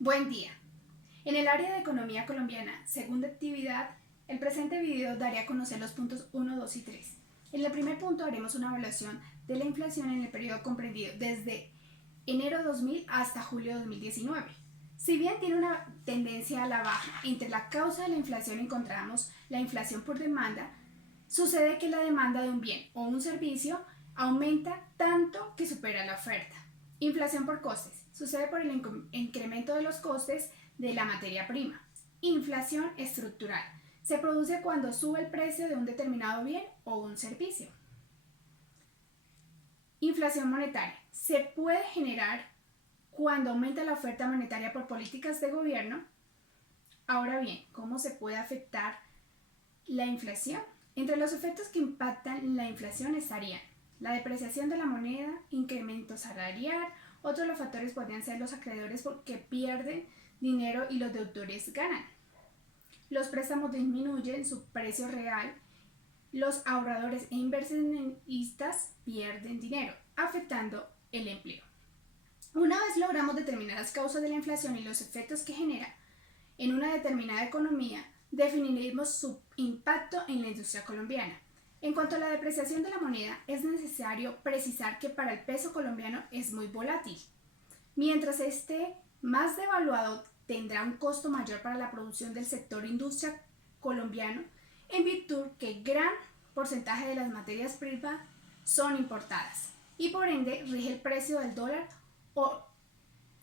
Buen día. En el área de economía colombiana, segunda actividad, el presente video daré a conocer los puntos 1, 2 y 3. En el primer punto haremos una evaluación de la inflación en el periodo comprendido desde enero 2000 hasta julio 2019. Si bien tiene una tendencia a la baja, entre la causa de la inflación encontramos la inflación por demanda. Sucede que la demanda de un bien o un servicio aumenta tanto que supera la oferta. Inflación por costes. Sucede por el incremento de los costes de la materia prima. Inflación estructural. Se produce cuando sube el precio de un determinado bien o un servicio. Inflación monetaria. Se puede generar cuando aumenta la oferta monetaria por políticas de gobierno. Ahora bien, ¿cómo se puede afectar la inflación? Entre los efectos que impactan la inflación estarían la depreciación de la moneda, incremento salarial. Otros de los factores podrían ser los acreedores porque pierden dinero y los deudores ganan. Los préstamos disminuyen su precio real. Los ahorradores e inversionistas pierden dinero, afectando el empleo. Una vez logramos determinar las causas de la inflación y los efectos que genera en una determinada economía, definiremos su impacto en la industria colombiana. En cuanto a la depreciación de la moneda, es necesario precisar que para el peso colombiano es muy volátil. Mientras esté más devaluado, tendrá un costo mayor para la producción del sector industria colombiano, en virtud que gran porcentaje de las materias primas son importadas y por ende rige el precio del dólar,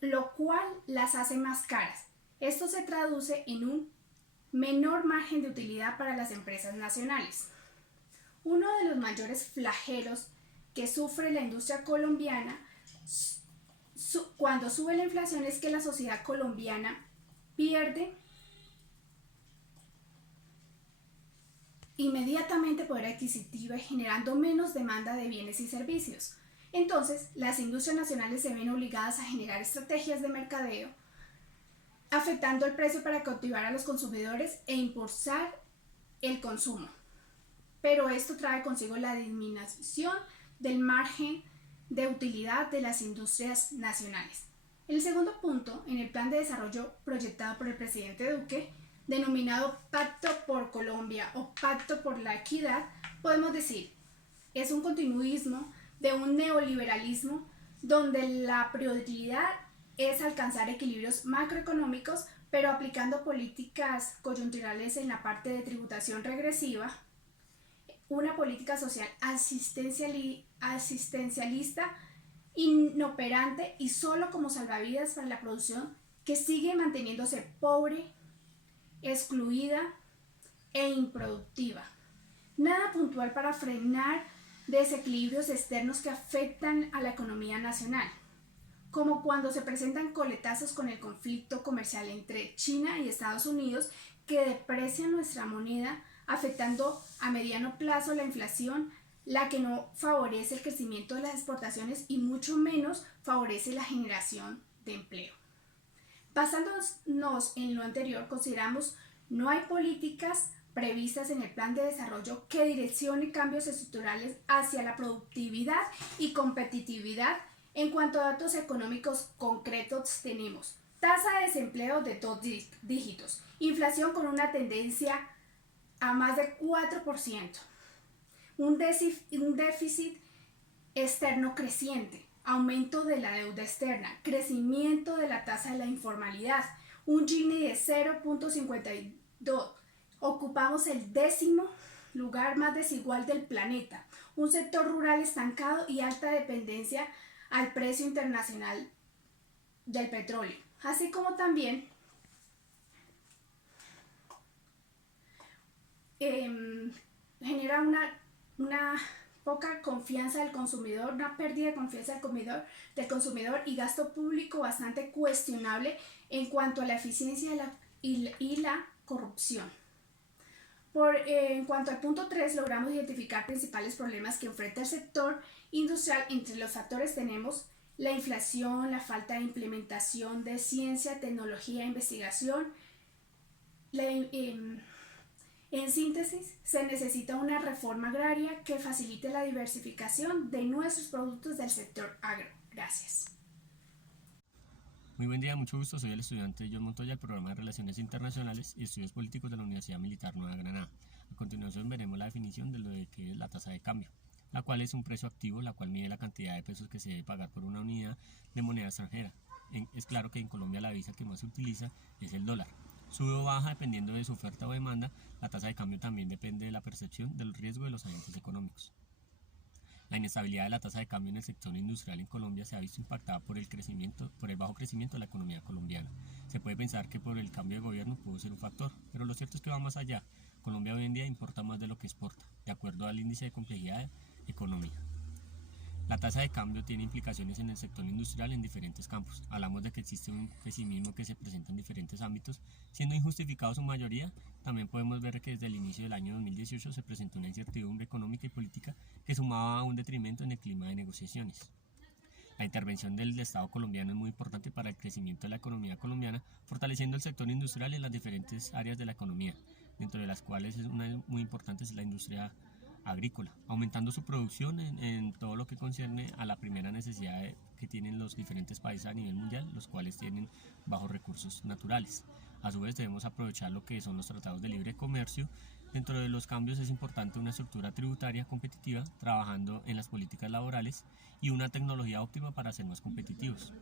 lo cual las hace más caras. Esto se traduce en un menor margen de utilidad para las empresas nacionales. Uno de los mayores flagelos que sufre la industria colombiana cuando sube la inflación es que la sociedad colombiana pierde inmediatamente poder adquisitivo y generando menos demanda de bienes y servicios. Entonces, las industrias nacionales se ven obligadas a generar estrategias de mercadeo, afectando el precio para cautivar a los consumidores e impulsar el consumo. Pero esto trae consigo la disminución del margen de utilidad de las industrias nacionales. El segundo punto, en el plan de desarrollo proyectado por el presidente Duque, denominado Pacto por Colombia o Pacto por la Equidad, podemos decir, es un continuismo de un neoliberalismo donde la prioridad es alcanzar equilibrios macroeconómicos, pero aplicando políticas coyunturales en la parte de tributación regresiva, una política social asistencialista, inoperante y solo como salvavidas para la producción que sigue manteniéndose pobre, excluida e improductiva. Nada puntual para frenar desequilibrios externos que afectan a la economía nacional, como cuando se presentan coletazos con el conflicto comercial entre China y Estados Unidos que deprecian nuestra moneda, afectando a mediano plazo la inflación, la que no favorece el crecimiento de las exportaciones y mucho menos favorece la generación de empleo. Basándonos en lo anterior, consideramos no hay políticas previstas en el plan de desarrollo que direccione cambios estructurales hacia la productividad y competitividad. En cuanto a datos económicos concretos, tenemos tasa de desempleo de 2 dígitos, inflación con una tendencia a más de 4%, un déficit externo creciente, aumento de la deuda externa, crecimiento de la tasa de la informalidad, un Gini de 0.52, ocupamos el 10º lugar más desigual del planeta, un sector rural estancado y alta dependencia al precio internacional del petróleo, así como también genera una poca confianza del consumidor, una pérdida de confianza del consumidor y gasto público bastante cuestionable en cuanto a la eficiencia y la corrupción. En cuanto al punto 3, logramos identificar principales problemas que enfrenta el sector industrial. Entre los factores tenemos la inflación, la falta de implementación de ciencia, tecnología e investigación. En síntesis, se necesita una reforma agraria que facilite la diversificación de nuestros productos del sector agro. Gracias. Muy buen día, mucho gusto. Soy el estudiante John Montoya del programa de Relaciones Internacionales y Estudios Políticos de la Universidad Militar Nueva Granada. A continuación veremos la definición de lo que es la tasa de cambio, la cual es un precio activo, la cual mide la cantidad de pesos que se debe pagar por una unidad de moneda extranjera. Es claro que en Colombia la divisa que más se utiliza es el dólar. Sube o baja dependiendo de su oferta o demanda. La tasa de cambio también depende de la percepción del riesgo de los agentes económicos. La inestabilidad de la tasa de cambio en el sector industrial en Colombia se ha visto impactada por el bajo crecimiento de la economía colombiana. Se puede pensar que por el cambio de gobierno pudo ser un factor, pero lo cierto es que va más allá. Colombia hoy en día importa más de lo que exporta, de acuerdo al índice de complejidad económica. La tasa de cambio tiene implicaciones en el sector industrial en diferentes campos. Hablamos de que existe un pesimismo que se presenta en diferentes ámbitos, siendo injustificado su mayoría. También podemos ver que desde el inicio del año 2018 se presentó una incertidumbre económica y política que sumaba a un detrimento en el clima de negociaciones. La intervención del Estado colombiano es muy importante para el crecimiento de la economía colombiana, fortaleciendo el sector industrial en las diferentes áreas de la economía, dentro de las cuales una muy importante es la industria agrícola, aumentando su producción en todo lo que concierne a la primera necesidad que tienen los diferentes países a nivel mundial, los cuales tienen bajos recursos naturales. A su vez debemos aprovechar lo que son los tratados de libre comercio. Dentro de los cambios es importante una estructura tributaria competitiva, trabajando en las políticas laborales y una tecnología óptima para ser más competitivos.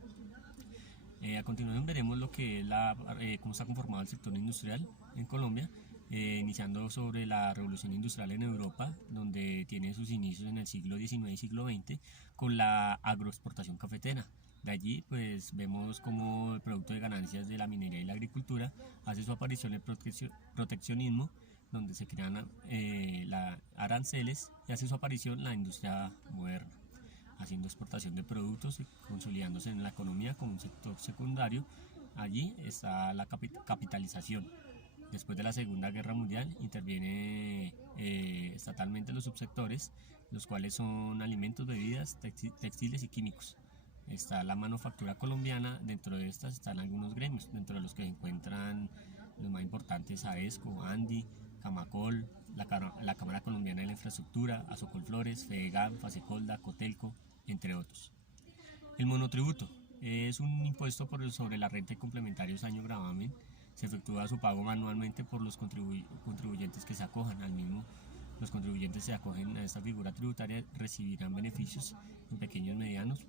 A continuación veremos lo que es cómo está conformado el sector industrial en Colombia, iniciando sobre la revolución industrial en Europa, donde tiene sus inicios en el siglo XIX y siglo XX, con la agroexportación cafetera. De allí pues vemos cómo el producto de ganancias de la minería y la agricultura hace su aparición el proteccionismo, donde se crean aranceles, y hace su aparición la industria moderna, haciendo exportación de productos y consolidándose en la economía como un sector secundario. Allí está la capitalización. Después de la Segunda Guerra Mundial interviene estatalmente los subsectores, los cuales son alimentos, bebidas, textiles y químicos. Está la manufactura colombiana. Dentro de estas están algunos gremios, dentro de los que se encuentran los más importantes: AESCO, ANDI, Camacol, la Cámara Colombiana de la Infraestructura, Asocolflores, FEDEGAM, Fasecolda, Cotelco, entre otros. El monotributo es un impuesto sobre la renta y complementarios año gravamen. Se efectúa su pago manualmente por los contribuyentes que se acojan al mismo. Los contribuyentes se acogen a esta figura tributaria recibirán beneficios en pequeños y medianos,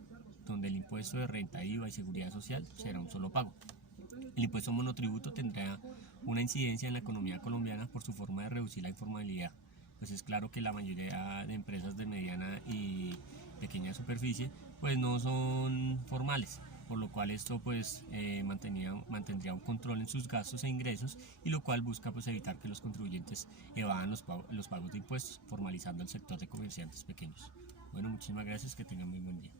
donde el impuesto de renta, IVA y seguridad social será un solo pago. El impuesto monotributo tendrá una incidencia en la economía colombiana por su forma de reducir la informalidad. Pues es claro que la mayoría de empresas de mediana y pequeña superficie pues no son formales, por lo cual esto pues mantendría un control en sus gastos e ingresos, y lo cual busca pues evitar que los contribuyentes evadan los pagos de impuestos, formalizando el sector de comerciantes pequeños. Bueno, muchísimas gracias, que tengan muy buen día.